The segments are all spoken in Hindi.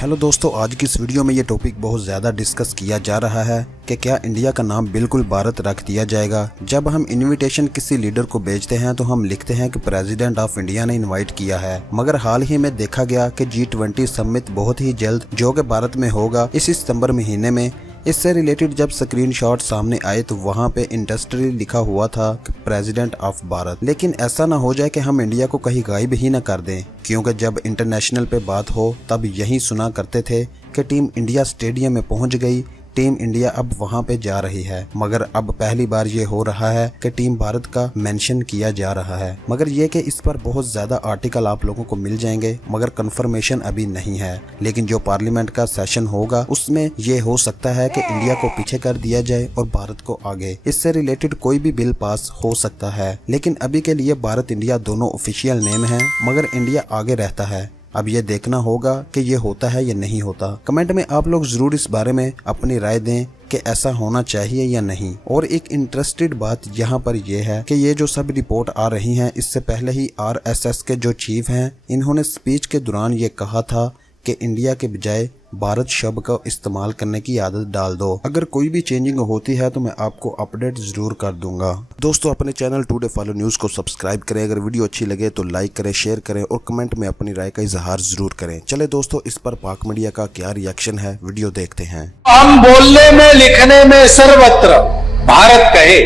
हेलो दोस्तों, आज की इस वीडियो में ये टॉपिक बहुत ज़्यादा डिस्कस किया जा रहा है कि क्या इंडिया का नाम बिल्कुल भारत रख दिया जाएगा। जब हम इनविटेशन किसी लीडर को भेजते हैं तो हम लिखते हैं कि प्रेसिडेंट ऑफ इंडिया ने इनवाइट किया है, मगर हाल ही में देखा गया कि G20 समिट बहुत ही जल्द जो कि भारत में होगा इसी सितंबर महीने में। इससे रिलेटेड जब स्क्रीनशॉट सामने आए तो वहां पे इंडस्ट्री लिखा हुआ था कि प्रेसिडेंट ऑफ भारत। लेकिन ऐसा ना हो जाए कि हम इंडिया को कहीं गायब ही न कर दें, क्योंकि जब इंटरनेशनल पे बात हो तब यही सुना करते थे कि टीम इंडिया स्टेडियम में पहुंच गई, टीम इंडिया अब वहां पे जा रही है। मगर अब पहली बार ये हो रहा है कि टीम भारत का मेंशन किया जा रहा है। मगर ये कि इस पर बहुत ज्यादा आर्टिकल आप लोगों को मिल जाएंगे, मगर कंफर्मेशन अभी नहीं है। लेकिन जो पार्लियामेंट का सेशन होगा उसमें ये हो सकता है कि इंडिया को पीछे कर दिया जाए और भारत को आगे। इससे रिलेटेड कोई भी बिल पास हो सकता है। लेकिन अभी के लिए भारत इंडिया दोनों ऑफिशियल नेम है, मगर इंडिया आगे रहता है। अब ये देखना होगा कि ये होता है या नहीं होता। कमेंट में आप लोग जरूर इस बारे में अपनी राय दें कि ऐसा होना चाहिए या नहीं। और एक इंटरेस्टेड बात यहाँ पर यह है कि ये जो सब रिपोर्ट आ रही हैं, इससे पहले ही RSS के जो चीफ हैं, इन्होंने स्पीच के दौरान ये कहा था कि इंडिया के बजाय भारत शब्द का इस्तेमाल करने की आदत डाल दो। अगर कोई भी चेंजिंग होती है तो मैं आपको अपडेट जरूर कर दूंगा। दोस्तों, अपने चैनल टुडे फॉलो न्यूज को सब्सक्राइब करें। अगर वीडियो अच्छी लगे तो लाइक करें, शेयर करें और कमेंट में अपनी राय का इजहार जरूर करें। चले दोस्तों, इस पर पाक मीडिया का क्या रिएक्शन है, वीडियो देखते हैं। हम बोलने में लिखने में सर्वत्र भारत कहे,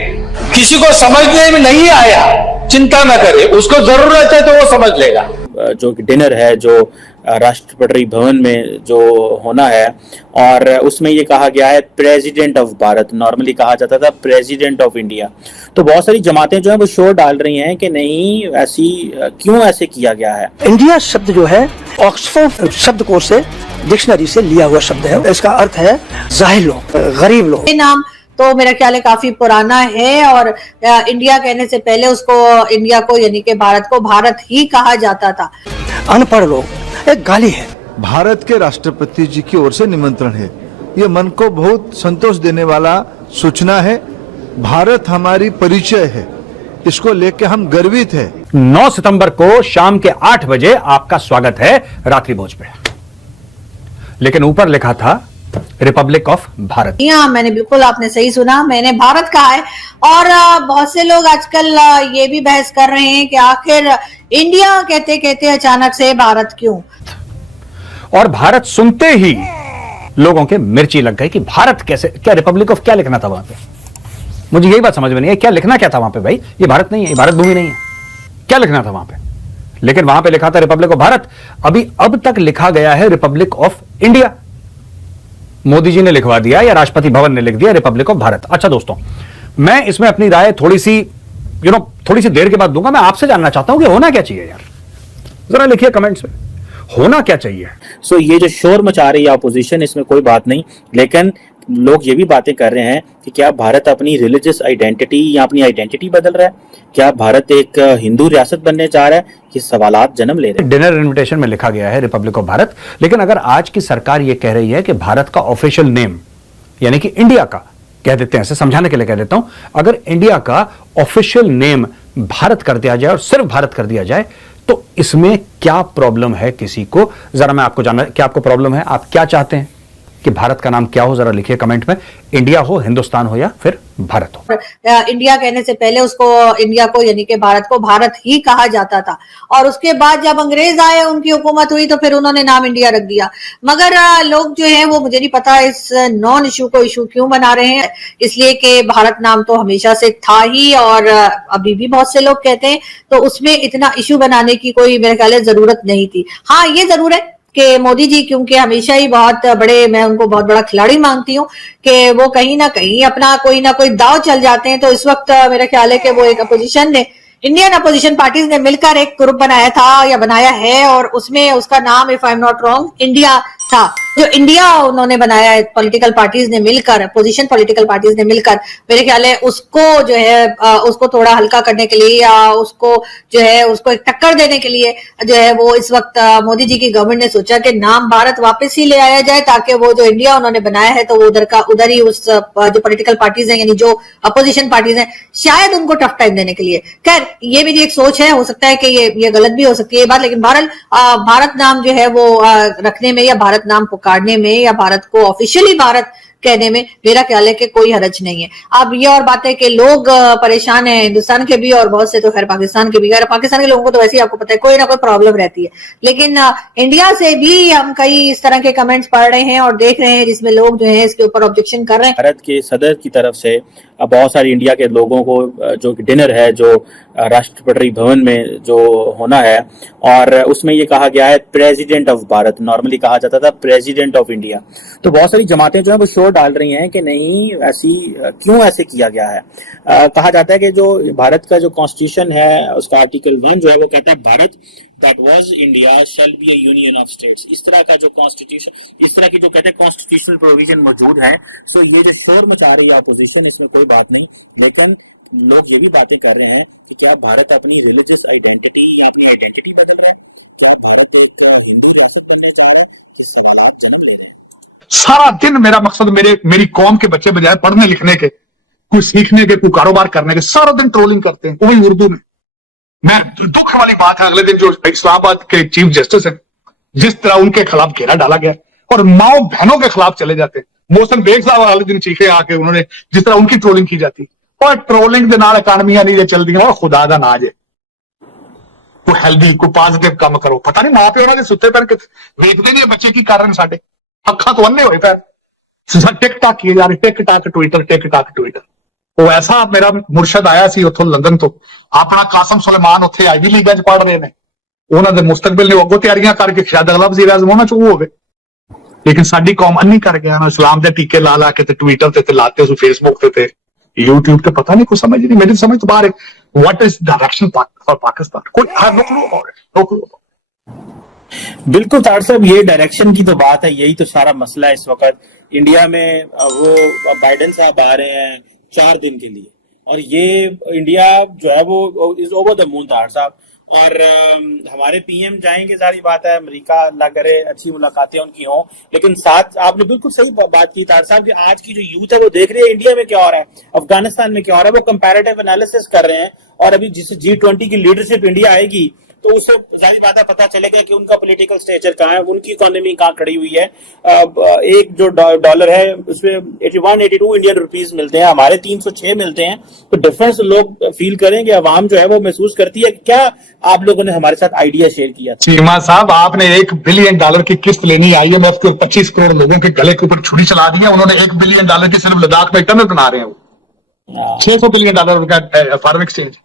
किसी को समझने में नहीं आया चिंता न करे, उसको जरूरत है तो वो समझ लेगा। जो डिनर है जो राष्ट्रपति भवन में जो होना है, और उसमें ये कहा गया है प्रेसिडेंट ऑफ भारत। नॉर्मली कहा जाता था प्रेसिडेंट ऑफ इंडिया। तो बहुत सारी जमातें जो हैं वो शोर डाल रही हैं कि नहीं, ऐसी क्यों ऐसे किया गया है। इंडिया शब्द जो है ऑक्सफोर्ड शब्दकोश से, डिक्शनरी से लिया हुआ शब्द है। इसका अर्थ है जाहिल लोग, गरीब लोग। नाम तो मेरा ख्याल है काफी पुराना है, और इंडिया कहने से पहले उसको, इंडिया को यानी कि भारत को भारत ही कहा जाता था। अनपढ़ लोग एक गाली है। नौ सितंबर को शाम के 8 बजे आपका स्वागत है रात्रि भोज पे। लेकिन ऊपर लिखा था रिपब्लिक ऑफ भारत। हाँ, मैंने बिल्कुल, आपने सही सुना, मैंने भारत कहा है। और बहुत से लोग आजकल ये भी बहस कर रहे हैं कि आखिर इंडिया कहते कहते अचानक से भारत क्यों। और भारत सुनते ही लोगों के मिर्ची लग गई कि भारत कैसे, क्या रिपब्लिक ऑफ क्या लिखना था वहां पे। मुझे यही बात समझ में नहीं है, क्या लिखना क्या था वहां पे भाई। ये भारत नहीं है, ये भारत भूमि नहीं है, क्या लिखना था वहां पे। लेकिन वहां पे लिखा था रिपब्लिक ऑफ भारत। अब तक लिखा गया है Republic of India. Modi ji ने लिखवा दिया या राष्ट्रपति भवन ने लिख दिया रिपब्लिक ऑफ भारत। अच्छा दोस्तों, मैं इसमें अपनी राय थोड़ी सी थोड़ी सी देर के बाद दूंगा। मैं आपसे जानना चाहता हूं कि होना क्या चाहिए यार, जरा लिखिए कमेंट्स में, होना क्या चाहिए। सो ये जो शोर मचा रही है अपोजिशन, इसमें कोई बात नहीं, लेकिन लोग ये भी बातें कर रहे हैं कि क्या भारत अपनी रिलीजियस आइडेंटिटी या अपनी आइडेंटिटी बदल रहा है, क्या भारत एक हिंदू रियासत बनने जा रहा है। ये सवालात जन्म ले रहे हैं। डिनर इनविटेशन में लिखा गया है रिपब्लिक ऑफ भारत। लेकिन अगर आज की सरकार ये कह रही है कि भारत का ऑफिशियल नेम, यानी कि इंडिया का, कह देते हैं, ऐसे समझाने के लिए कह देता हूं, अगर इंडिया का ऑफिशियल नेम भारत कर दिया जाए और सिर्फ भारत कर दिया जाए तो इसमें क्या प्रॉब्लम है किसी को। जरा मैं आपको जानना, क्या आपको प्रॉब्लम है, आप क्या चाहते हैं कि भारत का नाम क्या हो, जरा लिखिए कमेंट में। इंडिया हो, हिंदुस्तान हो या फिर भारत हो। इंडिया कहने से पहले उसको, इंडिया को यानी कि भारत को भारत ही कहा जाता था। और उसके बाद जब अंग्रेज आए, उनकी हुकूमत हुई, तो फिर उन्होंने नाम इंडिया रख दिया। मगर लोग जो है वो, मुझे नहीं पता इस नॉन इशू को इशू क्यों बना रहे हैं। इसलिए कि भारत नाम तो हमेशा से था ही, और अभी भी बहुत से लोग कहते हैं, तो उसमें इतना इशू बनाने की कोई मेरे ख्याल जरूरत नहीं थी। हाँ, ये जरूर है कि मोदी जी, क्योंकि हमेशा ही बहुत बड़े, मैं उनको बहुत बड़ा खिलाड़ी मानती हूँ, कि वो कहीं ना कहीं अपना कोई ना कोई दाव चल जाते हैं। तो इस वक्त मेरा ख्याल है कि वो एक अपोजिशन ने, इंडियन अपोजिशन पार्टीज ने मिलकर एक ग्रुप बनाया था या बनाया है, और उसमें उसका नाम, if I am not wrong, India था। जो इंडिया उन्होंने बनाया है पॉलिटिकल पार्टीज ने मिलकर, अपोजिशन पॉलिटिकल पार्टीज ने मिलकर, मेरे ख्याल है उसको जो है उसको थोड़ा हल्का करने के लिए या उसको जो है उसको एक टक्कर देने के लिए जो है वो इस वक्त मोदी जी की गवर्नमेंट ने सोचा कि नाम भारत वापस ही ले आया जाए, ताकि वो जो इंडिया उन्होंने बनाया है तो वो उधर ही उस जो पॉलिटिकल पार्टीज हैं यानी जो अपोजिशन पार्टीज हैं शायद उनको टफ टाइम देने के लिए। खैर ये मेरी एक सोच है, हो सकता है कि ये गलत भी हो सकती है ये बात, लेकिन भारत नाम जो है वो रखने में या भारत नाम पुकारने में या भारत को ऑफिशियली भारत कहने में मेरा ख्याल है कि कोई हरज नहीं है। अब ये और बात है कि लोग परेशान हैं हिंदुस्तान के भी और बहुत से तो खैर पाकिस्तान के भी, खैर पाकिस्तान के लोगों को तो वैसे ही आपको पता है कोई ना कोई प्रॉब्लम रहती है, लेकिन इंडिया से भी हम कई इस तरह के कमेंट्स पढ़ रहे हैं और देख रहे हैं जिसमें लोग जो है इसके ऊपर ऑब्जेक्शन कर रहे हैं। भारत के सदर की तरफ से बहुत सारी इंडिया के लोगों को जो डिनर है जो राष्ट्रपति भवन में जो होना है, और उसमें ये कहा गया है प्रेसिडेंट ऑफ भारत, नॉर्मली कहा जाता था प्रेसिडेंट ऑफ इंडिया। तो बहुत सारी जमातें जो है वो शोर डाल रही हैं कि नहीं ऐसी क्यों ऐसे किया गया है। कहा जाता है कि जो भारत का जो कॉन्स्टिट्यूशन है उसका आर्टिकल 1 जो है वो कहता है Bharat that was India shall be a union of states. इस तरह का जो कॉन्स्टिट्यूशन, इस तरह की जो कहते हैं कॉन्स्टिट्यूशनल प्रोविजन मौजूद है। सो ये जो शोर मचा रही है अपोजिशन, इसमें कोई बात नहीं, लेकिन लोग ये भी बातें कर रहे हैं कि क्या भारत अपनी रिलीजियस आइडेंटिटी या अपनी आइडेंटिटी बदल रहा है, क्या भारत एक हिंदू रियासत बनने जा रहा है, ये सवालात जन्म ले रहे हैं। सारा दिन मेरा मकसद मेरी कौम के बच्चे बजाय पढ़ने लिखने के, कोई सीखने के, कोई कारोबार करने के, सारा दिन ट्रोलिंग करते हैं, वो भी उर्दू में। मैं दुख वाली बात है, अगले दिन जो इस्लामाबाद के चीफ जस्टिस हैं जिस तरह उनके खिलाफ घेरा डाला गया और माओ बहनों के खिलाफ चले जाते हैं। मोहसिन बेग साहब वाले दिन चीखे आके उन्होंने जिस तरह उनकी ट्रोलिंग की जाती, और ट्रोलिंग के नाल इकानमियां नहीं चल दी, खुदा दा नाज है। कोई हेल्दी कोई पॉजिटिव काम करो। पता नहीं मां प्यो उन्होंने सुते पैन वेखते नहीं बच्चे की कर रहे हैं, साडे अखां तो अन्ने होए पैन टिक टाक किए जा रहे, टिक टाक ट्विटर। वो ऐसा मेरा मुर्शद आया सी उथों लंदन तो, अपना कासम सुलेमान उत्थे आईवी लीगा च पढ़ रहे ने, उन्होंने मुस्तकबिल ने अगों तैयारियां करके शायद अगला वज़ीर आज़म होना चाहिए होवे, लेकिन साडी कौम अन्नी कर गया ना, इस्लाम दे टीके ला ला के ट्विटर ते लाते सो फेसबुक ते यूट्यूब पे, पता नहीं कुछ समझ नहीं, मेरी समझ तो बाहर है। What is direction for Pakistan, कोई have no clue about it, no clue. बिल्कुल तार साहब, ये डायरेक्शन की तो बात है, यही तो सारा मसला है इस वक्त इंडिया में। वो बाइडेन साहब आ रहे हैं 4 दिन के लिए, और ये इंडिया जो है वो इज ओवर द मून तार साहब, और हमारे पीएम जाएंगे, सारी बात है, अमेरिका अल्लाह करे अच्छी मुलाकातें उनकी हों, लेकिन साथ आपने बिल्कुल सही बात की तार साहब कि आज की जो यूथ है वो देख रही है इंडिया में क्या हो रहा है, अफगानिस्तान में क्या हो रहा है, वो कंपैरेटिव एनालिसिस कर रहे हैं, और अभी जिस G20 की लीडरशिप इंडिया आएगी तो उससे जाहिर बात है पता चलेगा कि उनका पॉलिटिकल स्टेचर कहाँ है, उनकी इकोनॉमी कहाँ खड़ी हुई है। एक जो डॉलर है उसमें 81-82 इंडियन रुपीस मिलते हैं, हमारे 306 मिलते हैं, तो डिफरेंस लोग फील करेंगे, अवाम जो है वो महसूस करती है। क्या आप लोगों ने हमारे साथ आइडिया शेयर किया था? चीमा साहब, आपने $1 बिलियन की किस्त लेनी IMF की और 25 करोड़ लोगों के गले के ऊपर छुरी चला दी है। उन्होंने $1 बिलियन की सिर्फ लद्दाख में टनल बना रहे हैं, वो $600 बिलियन का फॉरेन एक्सचेंज,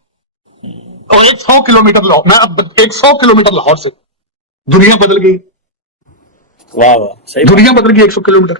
और 100 किलोमीटर मैं अब 100 किलोमीटर लाहौर से दुनिया बदल गई। वाह वाह, सही दुनिया बदल गई 100 किलोमीटर।